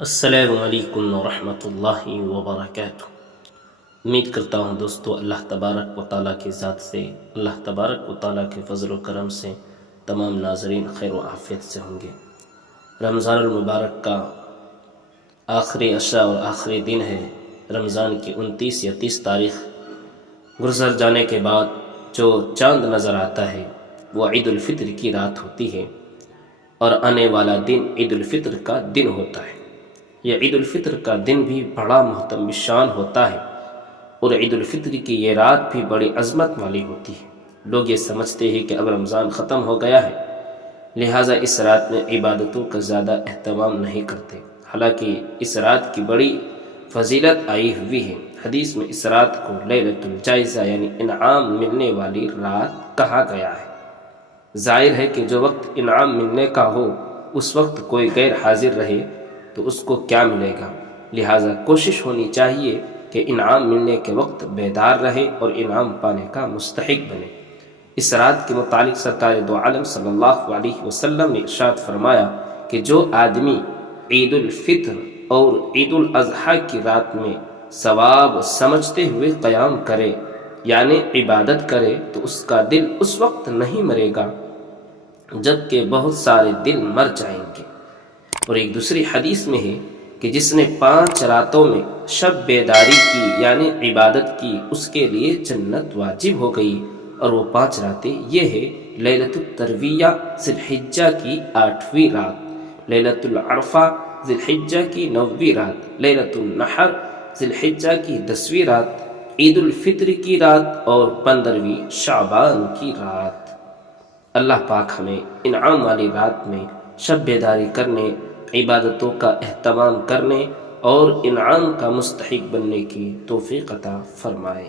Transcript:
السلام علیکم ورحمۃ اللہ وبرکاتہ۔ امید کرتا ہوں دوستو اللہ تبارک و تعالیٰ کی ذات سے، اللہ تبارک و تعالیٰ کے فضل و کرم سے تمام ناظرین خیر و عافیت سے ہوں گے۔ رمضان المبارک کا آخری عشاء اور آخری دن ہے۔ رمضان کی 29 یا 30 تاریخ گزر جانے کے بعد جو چاند نظر آتا ہے وہ عید الفطر کی رات ہوتی ہے، اور آنے والا دن عید الفطر کا دن ہوتا ہے۔ یہ عید الفطر کا دن بھی بڑا محترم شان ہوتا ہے، اور عید الفطر کی یہ رات بھی بڑی عظمت والی ہوتی ہے۔ لوگ یہ سمجھتے ہیں کہ اب رمضان ختم ہو گیا ہے، لہٰذا اس رات میں عبادتوں کا زیادہ اہتمام نہیں کرتے، حالانکہ اس رات کی بڑی فضیلت آئی ہوئی ہے۔ حدیث میں اس رات کو لیلۃ الجائزہ یعنی انعام ملنے والی رات کہا گیا ہے۔ ظاہر ہے کہ جو وقت انعام ملنے کا ہو اس وقت کوئی غیر حاضر رہے تو اس کو کیا ملے گا، لہٰذا کوشش ہونی چاہیے کہ انعام ملنے کے وقت بیدار رہے اور انعام پانے کا مستحق بنے۔ اس رات کے متعلق سرکار دو عالم صلی اللہ علیہ وسلم نے ارشاد فرمایا کہ جو آدمی عید الفطر اور عید الاضحیٰ کی رات میں ثواب سمجھتے ہوئے قیام کرے یعنی عبادت کرے تو اس کا دل اس وقت نہیں مرے گا جبکہ بہت سارے دل مر جائیں گے۔ اور ایک دوسری حدیث میں ہے کہ جس نے 5 راتوں میں شب بیداری کی یعنی عبادت کی اس کے لیے جنت واجب ہو گئی، اور وہ 5 راتیں یہ ہے: لیلۃ الترویہ ذی الحجہ کی 8ویں رات، لیلۃ العرفہ ذی الحجہ کی 9ویں رات، لیلۃ النحر ذی الحجہ کی 10ویں رات، عید الفطر کی رات اور 15ویں شعبان کی رات۔ اللہ پاک ہمیں انعام والی رات میں شب بیداری کرنے، عبادتوں کا اہتمام کرنے اور انعام کا مستحق بننے کی توفیق عطا فرمائے۔